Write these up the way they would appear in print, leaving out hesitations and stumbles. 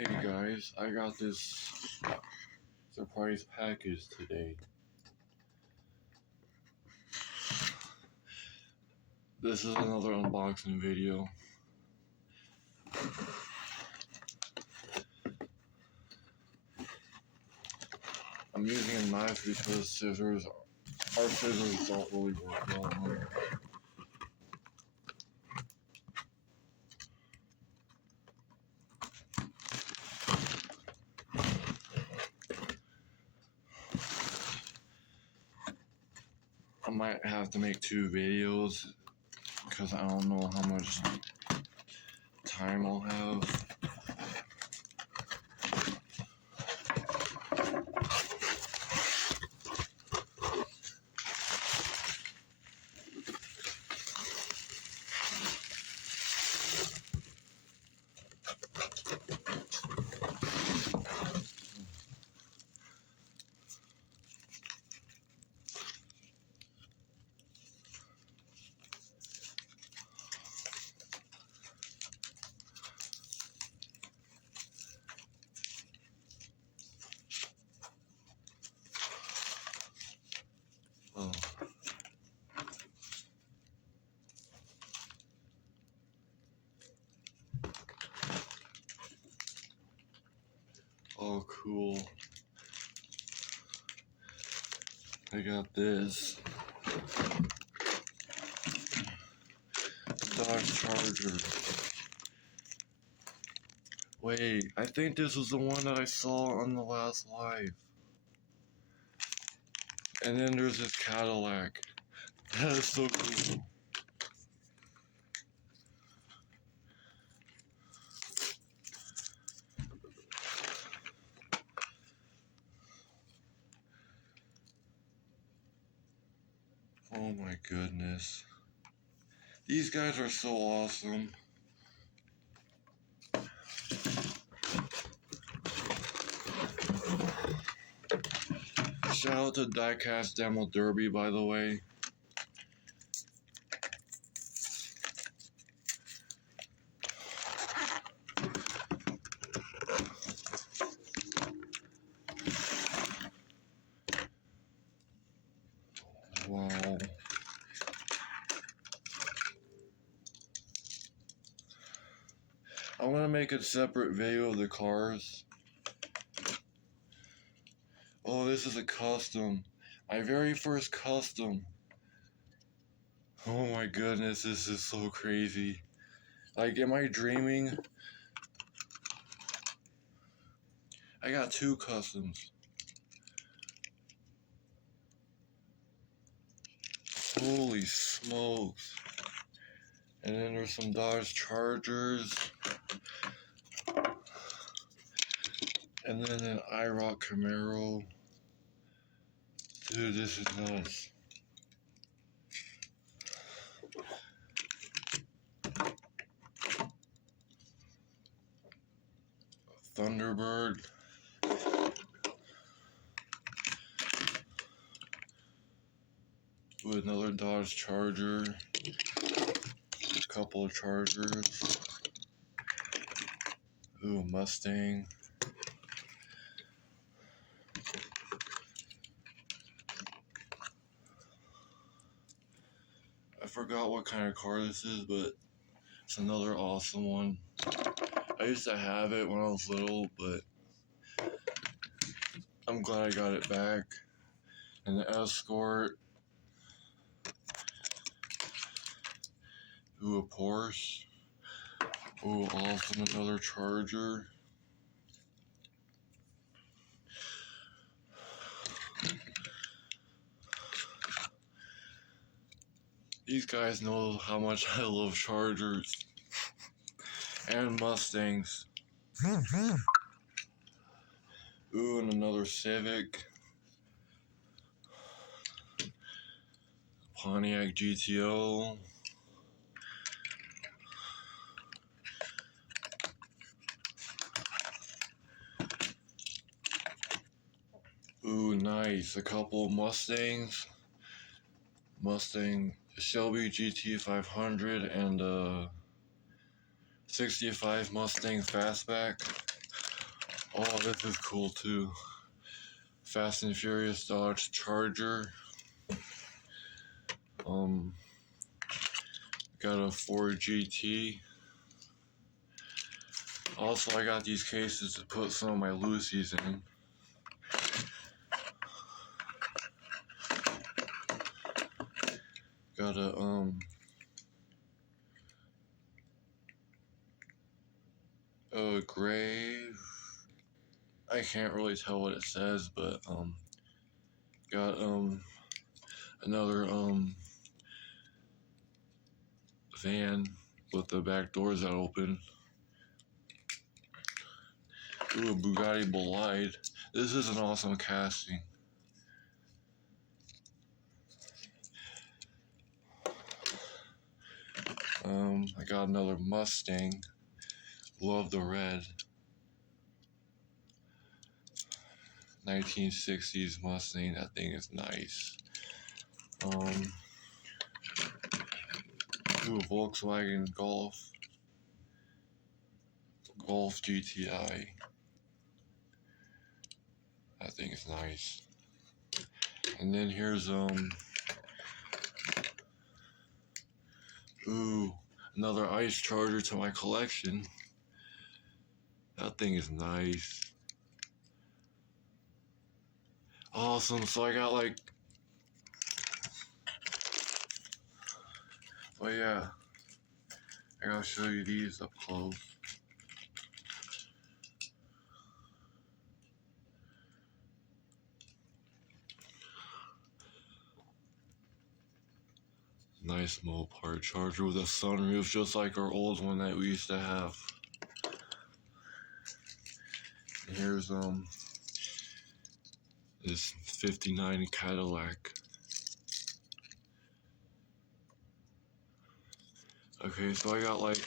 Hey guys, I got this surprise package today. This is another unboxing video. I'm using a knife because our scissors don't really work well. I might have to make 2 videos because I don't know how much time I'll have. Oh, cool. I got this Dodge Charger. Wait, I think this was the one that I saw on the last live. And then there's this Cadillac. That is so cool. Oh my goodness. These guys are so awesome. Shout out to Diecast Demo Derby, by the way. Wow. I'm gonna make a separate video of the cars. Oh, this is a custom. My very first custom. Oh my goodness, this is so crazy. Like, am I dreaming? I got 2 customs. Holy smokes. And then there's some Dodge Chargers. And then an IROC Camaro. Dude, this is nuts. Thunderbird. With another Dodge Charger. A couple of Chargers. Ooh, Mustang. I forgot what kind of car this is, but it's another awesome one. I used to have it when I was little, but I'm glad I got it back. And the Escort. Ooh, a Porsche. Ooh, awesome, another Charger. These guys know how much I love Chargers. And Mustangs. Ooh, and another Civic. Pontiac GTO. Ooh, nice. A couple of Mustangs. Mustang Shelby GT 500 and 65 Mustang Fastback. Oh, this is cool too. Fast and Furious Dodge Charger. Got a Ford GT. Also, I got these cases to put some of my Lucy's in. Got a gray. I can't really tell what it says, but got another van with the back doors that open. Ooh, a Bugatti Bolide. This is an awesome casting. I got another Mustang. Love the red. 1960s Mustang. That thing is nice. Ooh, Volkswagen Golf. Golf GTI. That thing is nice. And then here's ooh, another ice charger to my collection. That thing is nice. Awesome. So I got like, oh yeah, I gotta show you these up close. Nice Mopar charger with a sunroof, just like our old one that we used to have. And here's this 59 Cadillac. Okay, so I got like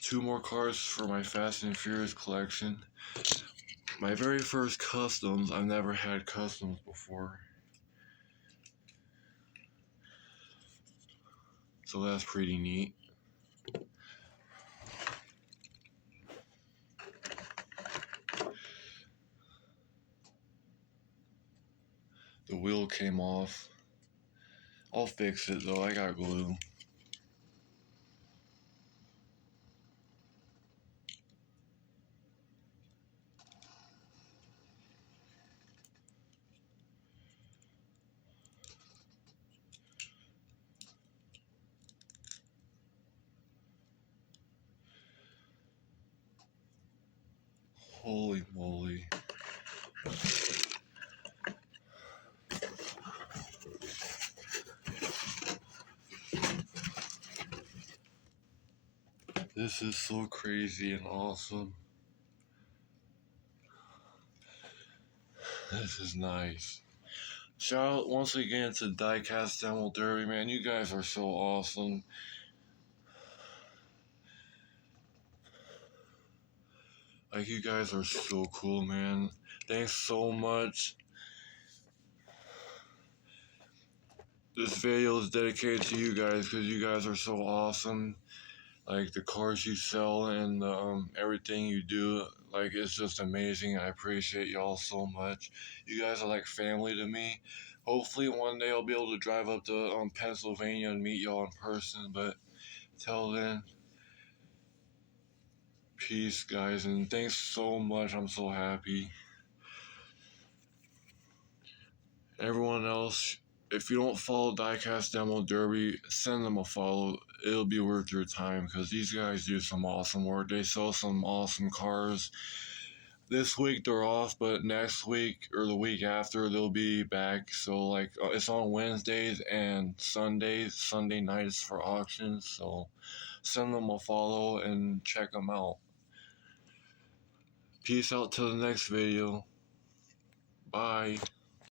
two more cars for my Fast and Furious collection. My very first customs. I've never had customs before, so that's pretty neat. The wheel came off. I'll fix it though, I got glue. Holy moly. This is so crazy and awesome. This is nice. Shout out once again to Diecast Demo Derby, man. You guys are so awesome. Like, you guys are so cool, man. Thanks so much. This video is dedicated to you guys because you guys are so awesome. Like, the cars you sell and everything you do, like, it's just amazing. I appreciate y'all so much. You guys are like family to me. Hopefully one day I'll be able to drive up to Pennsylvania and meet y'all in person, but till then, peace, guys, and thanks so much. I'm so happy. Everyone else, if you don't follow Diecast Demo Derby, send them a follow. It'll be worth your time because these guys do some awesome work. They sell some awesome cars. This week they're off, but next week or the week after they'll be back. So like it's on Wednesdays and Sundays. Sunday nights for auctions. So send them a follow and check them out. Peace out till the next video. Bye.